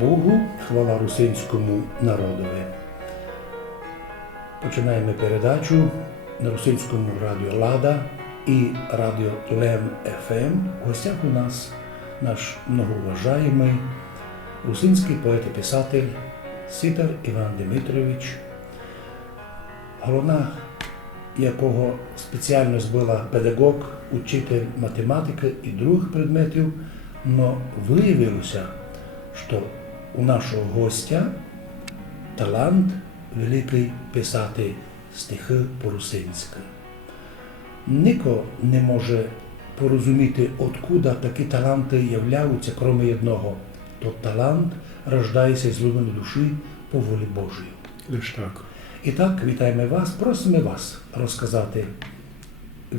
Богу, хвала русинському народові. Починаємо передачу на русинському радіо Лада і радіо Лем ФМ. В гостях у нас наш многоуважаємий русинський поет і писатель Ситар Іван Дмитрович, головна якого спеціальність була педагог, учитель математики і других предметів, но виявилося, що у нашого гостя талант великий писати стихи по-русинськи. Ніхто не може порозуміти, откуда такі таланти являються, крім одного. То талант рождається з глибини душі по волі Божій. Лиш так. І так, вітаємо вас, просимо вас розказати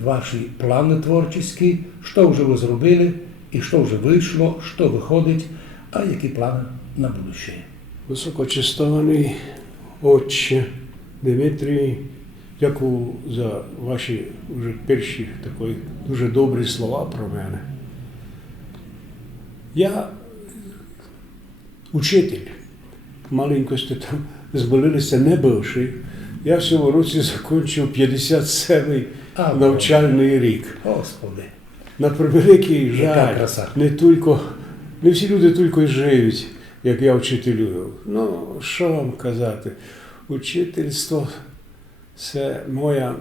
ваші плани творчі, що вже ви зробили, і що вже вийшло, що виходить, а які плани на будущее. Високочестований отче Дмитрій, дякую за ваші вже перші такі дуже добрі слова про мене. Я учитель, маленькості там зболилися не бивший. Я в цьому році закінчив 57-й навчальний рік. Господи! На превеликий Яка жаль, краса. не всі люди тільки й живуть, як я вчителюю. Ну, що вам казати? Учительство – це моя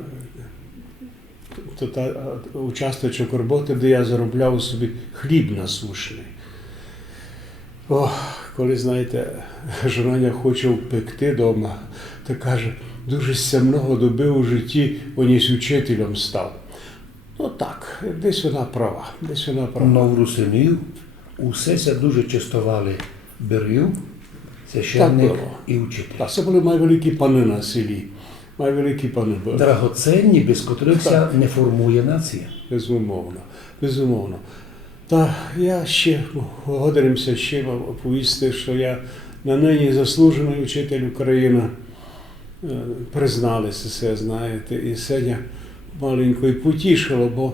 участочок роботи, де я заробляв собі хліб насущний. Коли, знаєте, жона хоче впекти вдома, то каже, дуже ся много добив у житті, він з учителем став. Ну так, десь вона права, Но в Русинів усе це дуже частували бір'ю, священник і учитель. Так, це були найвеликі пани на селі. Найвеликі пани були. Драгоценні, без котрих не формує нація. Безумовно. Та я ще благодаримся ще вам оповісти, що я на нині заслужений учитель України. Призналися це, знаєте, і сьогодні маленько і потішило, бо,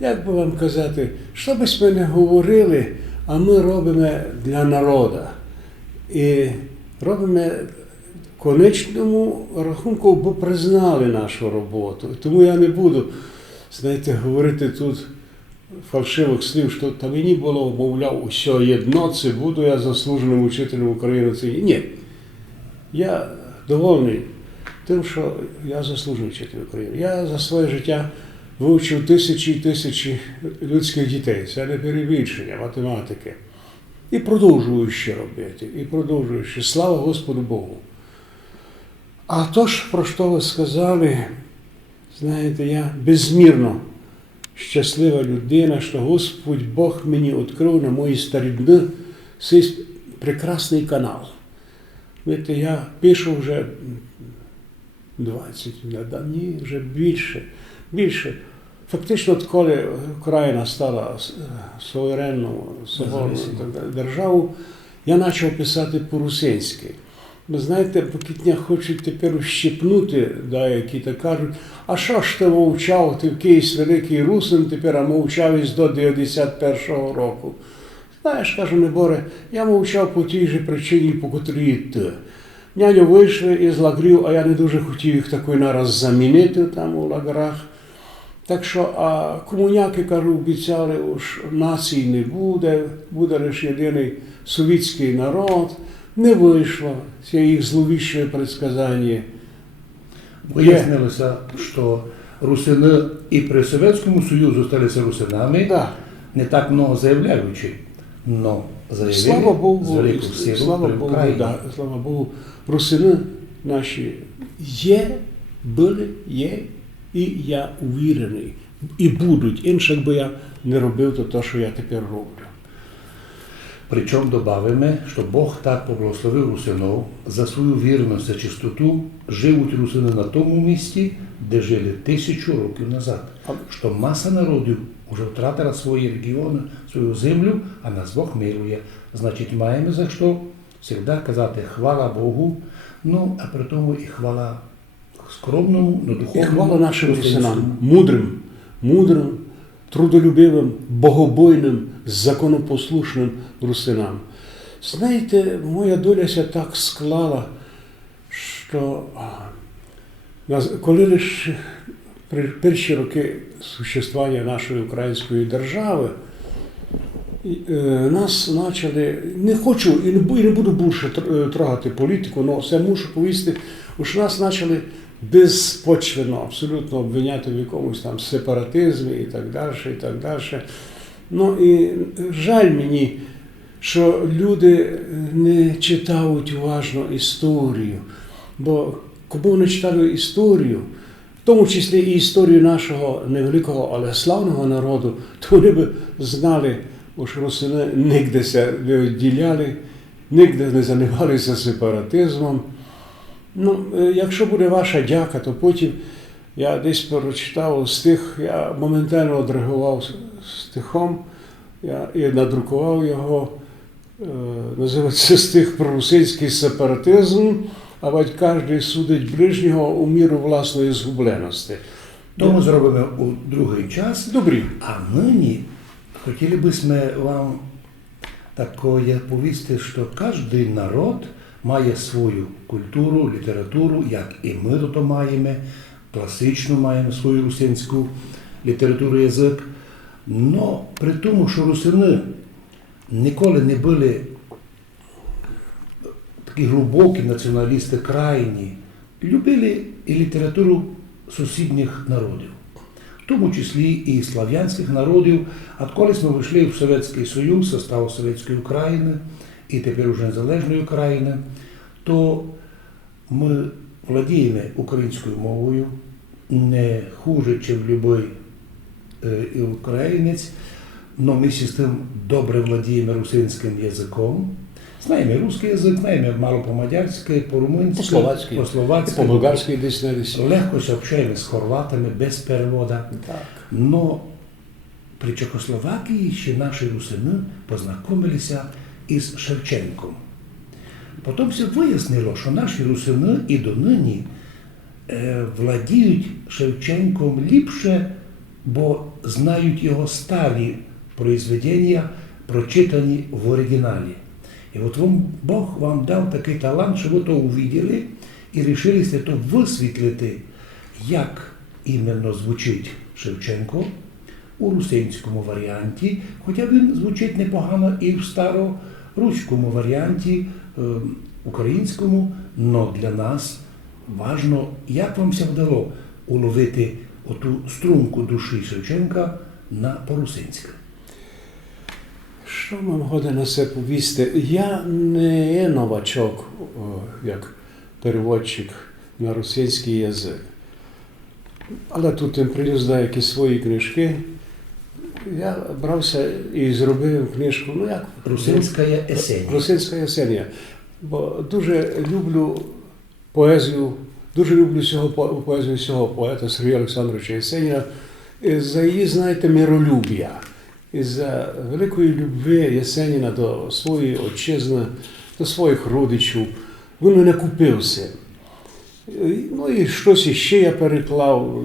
як би вам казати, що би ми не говорили, а ми робимо для народу. І робимо в конечному рахунку, бо признали нашу роботу. Тому я не буду, знаєте, говорити тут фальшивих слів, що та мені було, мовляв, усе єдно, це буду я заслуженим учителем України. Ні. Я довольний тим, що я заслужений вчитель України. Я за своє життя вивчив тисячі і тисячі людських дітей. Це не перебільшення математики. І продовжую ще робити. Слава Господу Богу. А то ж, про що ви сказали, знаєте, я безмірно щаслива людина, що Господь Бог мені відкрив на моїй старідні цей прекрасний канал. Знаєте, я пишу вже 20, ні, вже більше. Фактично, коли Україна стала суверенною, соборною державою, я почав писати по-русинськи. Ви знаєте, покітня хочуть тепер ущипнути, які то кажуть, а що ж ти мовчав, ти якийсь великий русин, тепер мовчав із до 91-го року. Знаєш, кажу, Неборе, я мовчав по тій же причині, по котрій ти. Няню вийшли із лагерів, а я не дуже хотів їх такий нараз замінити там у лагерах. Так що, а комуняки, кажу, обіцяли, уж нації не буде лише єдиний совітський народ. Не вийшло, це їх зловіще предсказання. Вияснилося, що русини і при Совєтському Союзу сталися русинами, не так много заявляючи, но заявили з велику силу при Україні. Слава Богу, русини наші були, і я увірений, і будуть. Інше би я не робив те, що я тепер роблю. Причому добавимо, що Бог так поблагословив русинов за свою вірність та чистоту, живуть русини на тому місці, де жили 1000 років назад. Що маса народів вже втратила свої регіони, свою землю, а нас Бог милує. Значить, маємо за що завжди казати хвала Богу, ну, а при тому і хвала скромному, но духовному. І хвала нашим русинам, мудрим, трудолюбивим, богобойним, законопослушним русинам. Знаєте, моя доля ся так склала, що коли лише при перші роки существування нашої української держави, нас почали, не хочу і не буду більше трогати політику, але все мушу повісти, що нас почали безпочвенно абсолютно обвиняти в якомусь там сепаратизмі і так далі, і так далі. Ну і жаль мені, що люди не читають уважно історію, бо коли вони читали історію, в тому числі і історію нашого невеликого, але славного народу, то вони б знали, що русини нігде не відділяли, нігде не займалися сепаратизмом. Ну, якщо буде ваша дяка, то потім я десь прочитав стих, я моментально відреагував стихом, я надрукував його, називається стих про русинський сепаратизм, а ведь кожен судить ближнього у міру власної згубленості. То ми зробимо у другий час. Добрі. А нині хотіли б ми вам такое повісти, що кожен народ має свою культуру, літературу, як і ми тут маємо, класичну маємо свою русинську літературу, язик. Но при тому, що русини ніколи не були такі глибокі націоналісти, крайні, любили і літературу сусідніх народів, в тому числі і слав'янських народів. А коли ми вийшли в Совєтський Союз, состав Совєтської України і тепер уже незалежної України, то ми владіємо українською мовою не хуже, ніж будь-який українець, але ми з тим добре владіємо русинським язиком. Знаємо русский язик, знаємо мало по-мадярськи, по-румунськи, по-словацьки, по-болгарськи десь навіть. Легко се общаємо з хорватами без перевода. Но при Чехословакії ще наші русини познайомилися із Шевченком. Потім все вияснило, що наші русини і донині владіють Шевченком ліпше, бо знають його старі произведення, прочитані в оригіналі. І от Бог вам дав такий талант, що ви то увиділи і вирішилися то висвітлити, як іменно звучить Шевченко у русинському варіанті, хоча він звучить непогано і в староруському варіанті, українському, але для нас важливо, як вам це вдало уловити оту струнку душі Шевченка по-русинськи. Що вам года на це повісти? Я не є новачок, як переводчик на російський язик. Але тут він приніс деякі свої книжки. Я брався і зробив книжку, ну як? Русинська есенія. Русинська есенія. Бо дуже люблю поезію, дуже люблю поезію цього поета Сергія Олександровича Єсеніна за її, знаєте, миролюб'я. Із-за великої любви Єсеніна до своєї отчизни, до своїх родичів, він не купився. Ну і щось іще я переклав.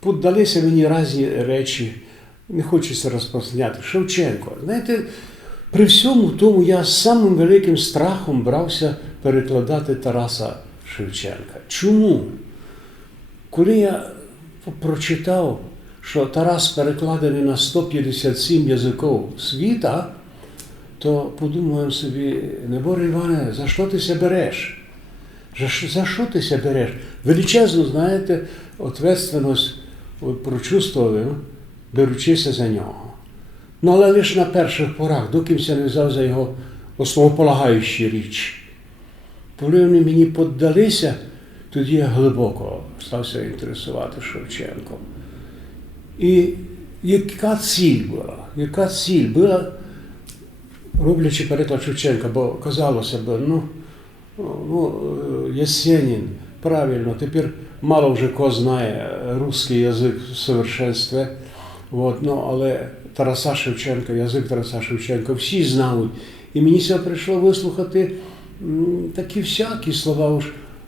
Подалися мені різні речі, не хочеться розповсняти. Шевченко. Знаєте, при всьому тому я з самим великим страхом брався перекладати Тараса Шевченка. Чому? Коли я прочитав, що Тарас перекладений на 157 язиків світа, то подумав собі, Неборе Іване, за що ти себе береш? За що ти себе береш? Величезну, знаєте, відповідальність прочувствував, беручися за нього. Ну, але лише на перших порах, доки я не взяв за його основополагаючі річ. Коли вони мені піддалися, тоді я глибоко стався інтересувати Шевченком. І яка ціль була? Яка ціль була, роблячи переклад Шевченка, бо казалося б, Єсенін, правильно, тепер мало вже кого знає русский язик в совершенстві, але Тараса Шевченка, язик Тараса Шевченка всі знають. І мені це прийшло вислухати такі всякі слова,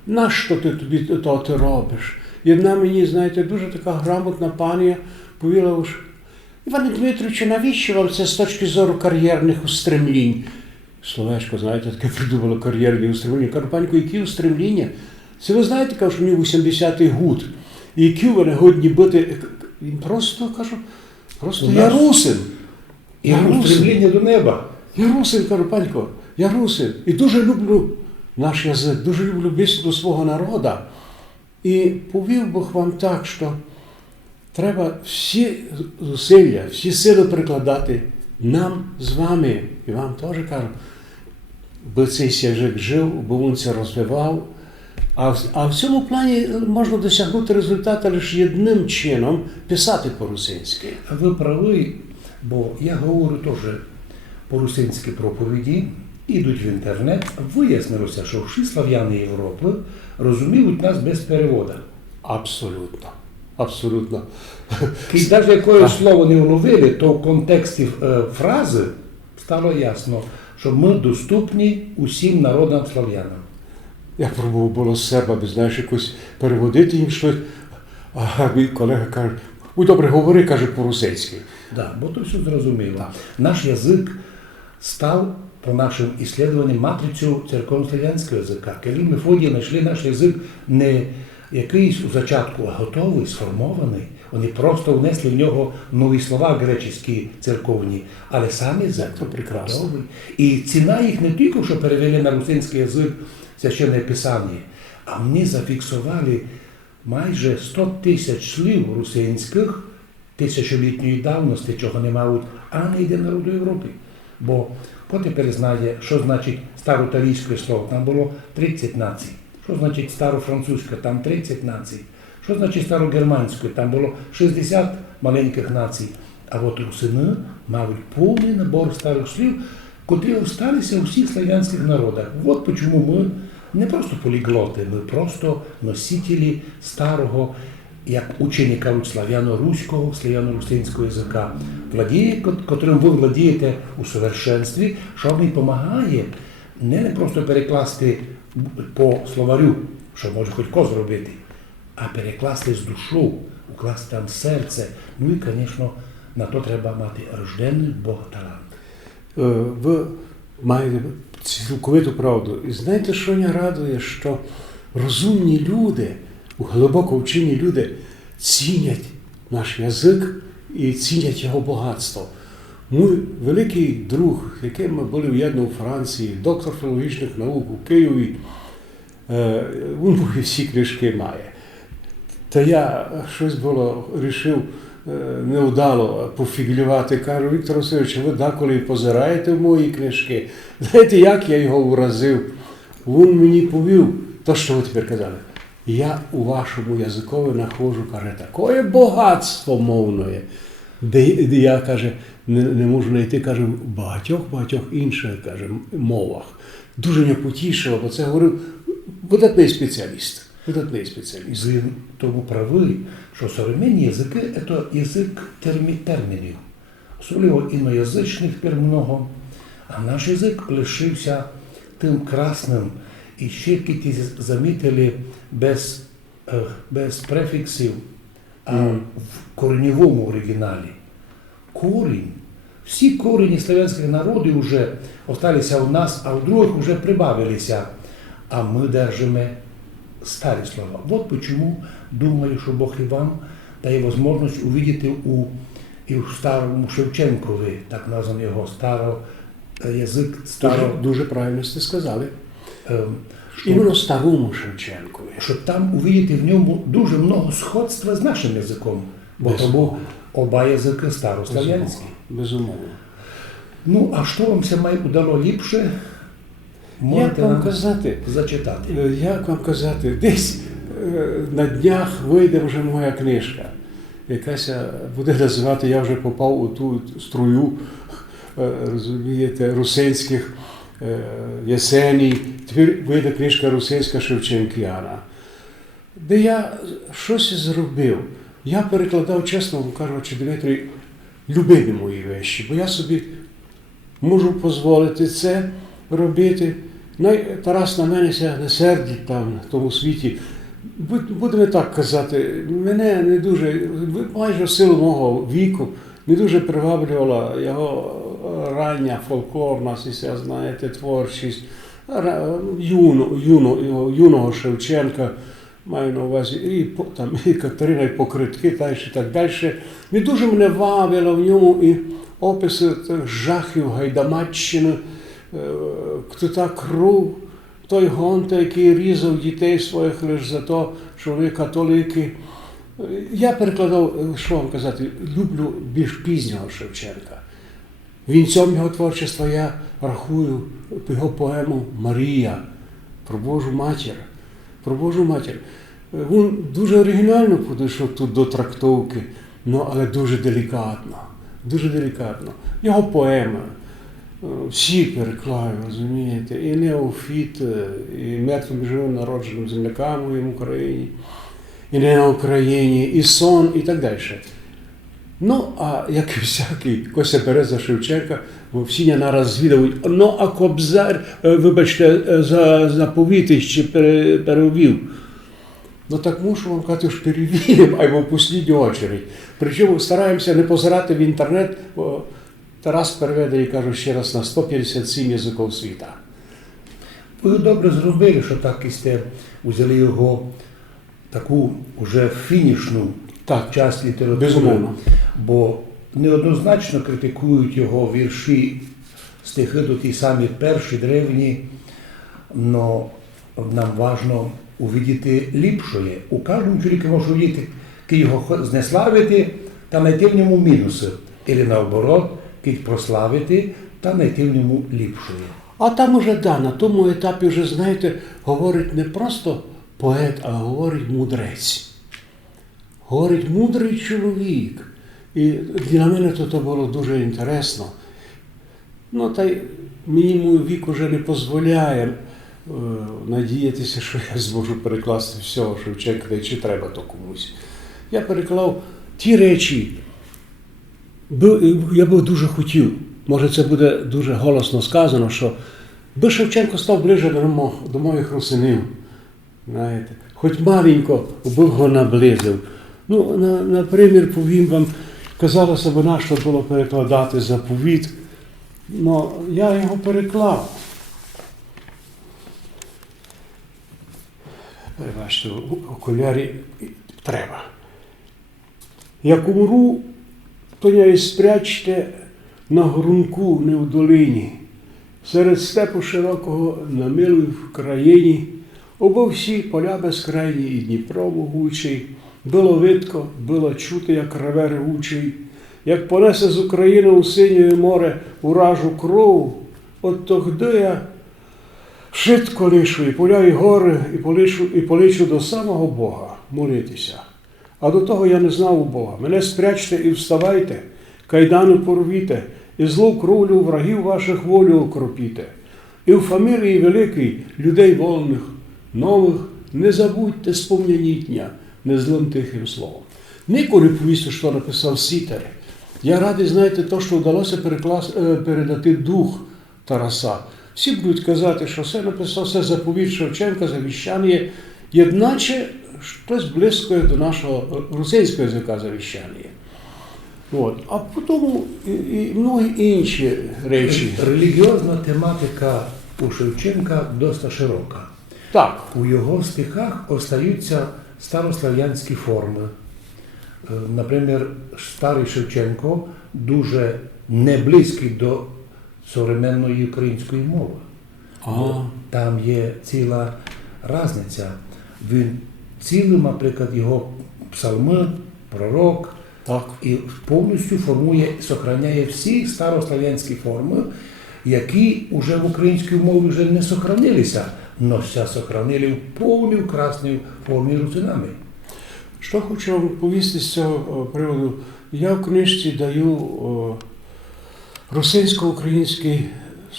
нащо ти тобі ти робиш? І одна мені, знаєте, дуже така грамотна пані повіла, Іване Дмитровичу, навіщо вам це з точки зору кар'єрних устремлінь? словечко, знаєте, таке придумало кар'єрні устремління. Кажу, панько, які устремління? Це ви знаєте, кажу, що мені 80-й гуд. І які вони годні бути. Він просто, кажу, просто я русин. І устремління до неба. Я русин, кажу, панько, я русин. І дуже люблю наш язик, дуже люблю бесіду свого народу. І повів Бог вам так, що треба всі зусилля, всі сили прикладати нам з вами. І вам теж кажу, би цей язик жив, бо він це розвивав. А в цьому плані можна досягнути результату лише одним чином – писати по-русинськи. Ви праві, бо я говорю теж по-русинськи проповіді, ідуть в інтернет, вияснилося, що всі слав'яни Європи розуміють нас без переводу. Абсолютно. Абсолютно. І навіть якоїсь слово не вловили, то в контексті фрази стало ясно, що ми доступні усім народам слав'янам. Я пробував було з себе, знаєш, якось переводити їм щось, а мій колега каже, будь добре, говори, каже, по-русинськи. Так, бо то все зрозуміло. Так. Наш язик став, по нашим іслідуванням, матрицю церковнослов'янського язика. Коли ми в ході знайшли наш язик не якийсь у зачатку, а готовий, сформований. Вони просто внесли в нього нові слова греческі, церковні, але сам язик готовий. І ціна їх не тільки, що перевели на русинський язик священне писання, а вони зафіксували майже 100 тисяч слів русинських тисячолітньої давності, чого не мають ані йде народу Європи. Бо хто тепер знає, що значить староіталійське слово, там було 30 націй. Що значить старофранцузьке, там 30 націй. Що значить старогерманське, там було 60 маленьких націй. А от русини мають повний набор старих слів, котрі осталися у всіх славянських народах. От чому ми не просто поліглоти, ми просто носителі старого, як учені кажуть, слав'яно-руського, слав'яно-русинського язика, котрим ви владієте у совершенстві, що вам допомагає не просто перекласти по словарю, що може хоч ко зробити, а перекласти з душу, укласти там серце. Ну і, звісно, на то треба мати рождений Бога талант. Ви маєте цілковиту правду. І знаєте, що мене радує, що розумні люди, глибоко вчені люди цінять наш язик і цінять його багатство. Мій великий друг, яким ми були в'єднані у Франції, доктор філологічних наук у Києві, він і всі книжки має. Та я щось було вирішив невдало пофіглювати. Кажу, Віктор Васильович, ви деколи позираєте в мої книжки. Знаєте, як я його вразив? Він мені повів, то, що ви тепер казали. Я у вашому язикові знаходжу, каже, таке багатство мовне, де я, каже, не можу знайти, каже, в багатьох інших, каже, мовах. Дуже мене потішило, бо це говорив видатний спеціаліст. Видатний спеціаліст. Ви тому праві, що современні язики – це язик термінів. Особливо іноязичних тепер много. А наш язик лишився тим красним. І ще ті замітили без префіксів, а в кореневому оригіналі. Корінь. Всі корені славянських народів вже залишилися у нас, а у других вже прибавилися. А ми держимо старі слова. Вот чому думаю, що Бог і вам дає можливість увидіти і у старому Шевченкові, так названий його, язик старого. Дуже правильно сте сказали. Іменно старому Шевченкові. Щоб там увидіти в ньому дуже много сходства з нашим язиком. Бо тому оба язики старослав'янські. Безумовно. Ну, а що вам це удало ліпше? Можете вам казати, зачитати. Як вам казати, десь на днях вийде вже моя книжка. Якась буде називати, я вже попав у ту струю, розумієте, русинських Єсеній. Тепер вийде книжка русинська Шевченкіана, де я щось зробив. Я перекладав, чесно вам кажучи, Дмитрій, любимі мої речі, бо я собі можу дозволити це робити. Тарас на мене не сердить там, в тому світі. Будемо так казати, мене не дуже, майже в силу мого віку, не дуже приваблювала його рання фольклорна, вся, знаєте, творчість юного Шевченка, маю на увазі, і Катерина, і Покритки, і так далі. Не дуже мене вабило в ньому і описи тих жахів Гайдамаччини, та кров, той Гонта, який різав дітей своїх лише за те, що вони католики. Я перекладав, що вам казати, люблю більш пізнього Шевченка. Вінцем його творчества я рахую його поему «Марія» про Божу Матір. Про Божу Матір. Він дуже оригінально підійшов тут до трактовки, але дуже делікатно. Дуже делікатно. Його поеми всі переклали, розумієте, і «Неофіт», і «Мертвим і живим народженим землякам в Україні», і «Не на Україні», і «Сон», і так далі. А як і всякий Кося Береза Шевченка, бо всі не нараз звідають, а Кобзар, вибачте, заповіти ще перевів. Так мушу вам казати, що перевіримо, або в послідню очередь. Причому стараємося не позирати в інтернет, бо Тарас переведе, і кажу ще раз, на 157 язиків світа. Ви добре зробили, що так і сте взяли його таку вже фінішну часть літератури. Безумовно. Бо неоднозначно критикують його вірші, стихи до ті самі перші, древні, но нам важно увидіти ліпшоє. У кожному чоловіку може увидіти, ки його знеславити та знайти в ньому мінуси. Или наоборот, ки прославити та знайти в ньому ліпшоє. А там уже, на тому етапі вже, знаєте, говорить не просто поет, а говорить мудрець. Говорить мудрий чоловік. І для мене то було дуже інтересно. Та й мені мій вік уже не дозволяє надіятися, що я зможу перекласти всього Шевченка, чи треба то комусь. Я переклав ті речі, я би дуже хотів, може це буде дуже голосно сказано, що би Шевченко став ближче до моїх русинів, знаєте, хоч маленько би його наблизив. Наприклад, повім вам, казалося б, на що було перекладати заповіт, я його переклав. Перебачте, в окулярі треба. Як умру, то я і спрячте на грунку не в долині, серед степу широкого на милій в країні, обо всі поля безкрайні і Дніпро могучий, було видко, було чути, як реве ревучий, як понесе з України у синє море уражу кров, от тогди я швидко лишу і поля, і гори, і полечу до самого Бога молитися. А до того я не знав у Бога. Мене спрячте і вставайте, кайдану порвіте, і злу кровлю врагів ваших волю окропіте. І в фамілії великій людей вольних, нових, не забудьте спомнянітня незлим тихим словом. Ніколи повісти, що написав Сітер. Я радий, знаєте, то, що вдалося передати дух Тараса. Всі будуть казати, що все написав, все заповідь Шевченка, завіщання, єдначе щось близьке до нашого русинського язика завіщання. А потім і многі інші речі. Релігіозна тематика у Шевченка досить широка. Так. У його стихах остаються старослав'янські форми. Наприклад, старий Шевченко дуже не близький до сучасної української мови. Там є ціла різниця. Він цілим, наприклад, його псалми, пророк, і повністю формує, зберігає всі старослав'янські форми, які вже в українській мові вже не зберігалися, але зараз зберігали в повній, в красній формі русинами. Що хочу вам повісти з цього приводу? Я в книжці даю русинсько-український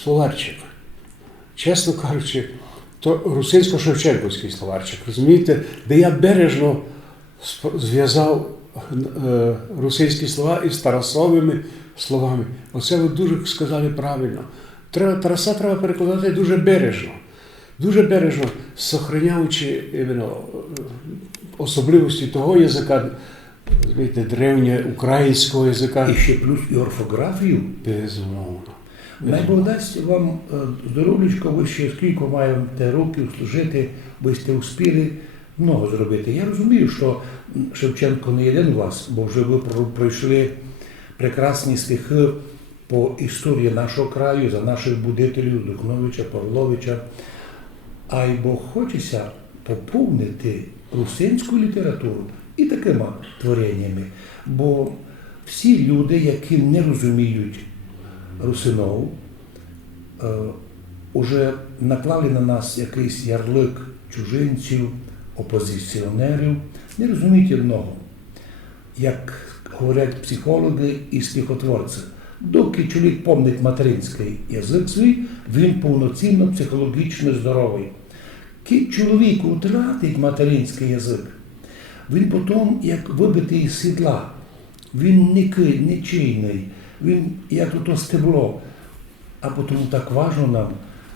словарчик. Чесно кажучи, то русинсько-шевченківський словарчик, розумієте, де я бережно зв'язав русинські слова із тарасовими словами. Оце ви дуже сказали правильно. Тараса треба перекладати дуже бережно, зберігаючи особливості того язика, древнього українського язика. І ще плюс і орфографію. Безумовно. Най Бог дасть вам здоров'ячко, ви ще скільки маєте років служити, ви сте успіли много зробити. Я розумію, що Шевченко не єдин у вас, бо вже ви пройшли прекрасні стихи по історії нашого краю, за наших будителів Духновича, Павловича. А й Бог хочеться поповнити русинську літературу і такими твореннями. Бо всі люди, які не розуміють русинов, уже наклали на нас якийсь ярлик чужинців, опозиціонерів, не розуміють одного. Як говорять психологи і стихотворці, доки чоловік помнить материнський язик свій, він повноцінно психологічно здоровий. Коли чоловік втратить материнський язик, він потім, як вибитий із сідла, він никий, нечийний, він як то стебло. А потім так важливо нам,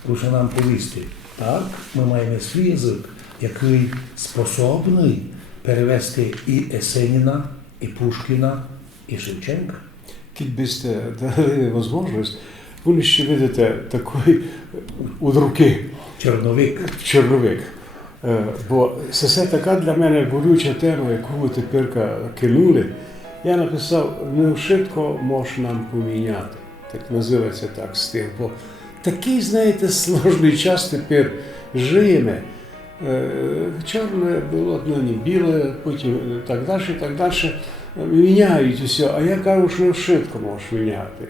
русинам повісти. Так, ми маємо свій язик, який способний перевести і Есеніна, і Пушкіна, і Шевченка. Кіть бiste дали можливість, ви ще видите такий від руки черновик. Бо це така для мене болюча тема, яку ви тепер кинули. Я написав, не швидко можна нам поміняти. Так називається так стих. Бо такий, знаєте, сложний час тепер живемо. Чорне було, нині біле, потім так далі. Міняють усе, а я кажу, що не швидко можеш міняти.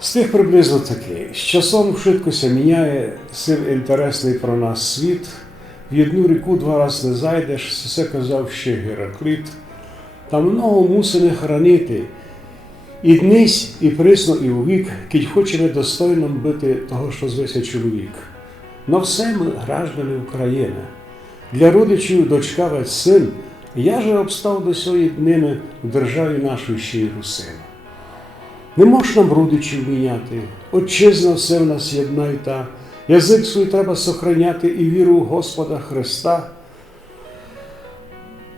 Стих приблизно такий. З часом швидко се міняє сим інтересний про нас світ. В одну ріку 2 рази не зайдеш, це казав ще Геракліт. Там много мусимо хранити. І днись, і присно, і увік, кіть хочемо достойним бути того, що зветься чоловік. Но все ми граждани України. Для родичів дочкавець син, я же обстав до сьої днини в державі нашої ще й русин. Не мож нам родичів міняти, отчизна все в нас єдна й та, язик свій треба сохраняти і віру в Господа Христа.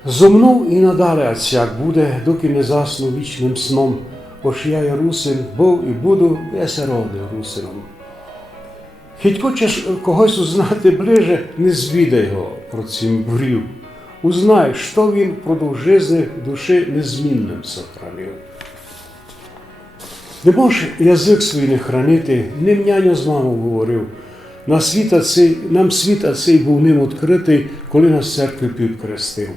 Зо мною і надалі отсяк буде, доки не засну вічним сном, бо ж я є русин, був і буду, я се родив русином. Хіть хочеш когось узнати ближе, не звідай його про цим брів. Узнай, що він впродовж жизни душі незмінним сохранив. Не можеш язик свій не хранити, ним няню з мамою говорив. Нам світ оцей був ним відкритий, коли нас церкви підкрестив.